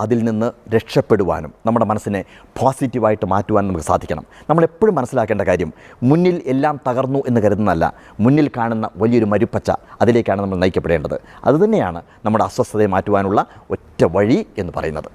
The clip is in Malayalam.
അതിൽ നിന്ന് രക്ഷപ്പെടുവാനും നമ്മുടെ മനസ്സിനെ പോസിറ്റീവായിട്ട് മാറ്റുവാനും നമുക്ക് സാധിക്കണം. നമ്മളെപ്പോഴും മനസ്സിലാക്കേണ്ട കാര്യം, മുന്നിൽ എല്ലാം തകർന്നു എന്ന് കരുതുന്നതല്ല, മുന്നിൽ കാണുന്ന വലിയൊരു മരുപ്പച്ച, അതിലേക്കാണ് നമ്മൾ നയിക്കപ്പെടേണ്ടത്. അതുതന്നെയാണ് നമ്മുടെ അസ്വസ്ഥതയെ മാറ്റുവാനുള്ള ഒറ്റ വഴി എന്ന് പറയുന്നത്.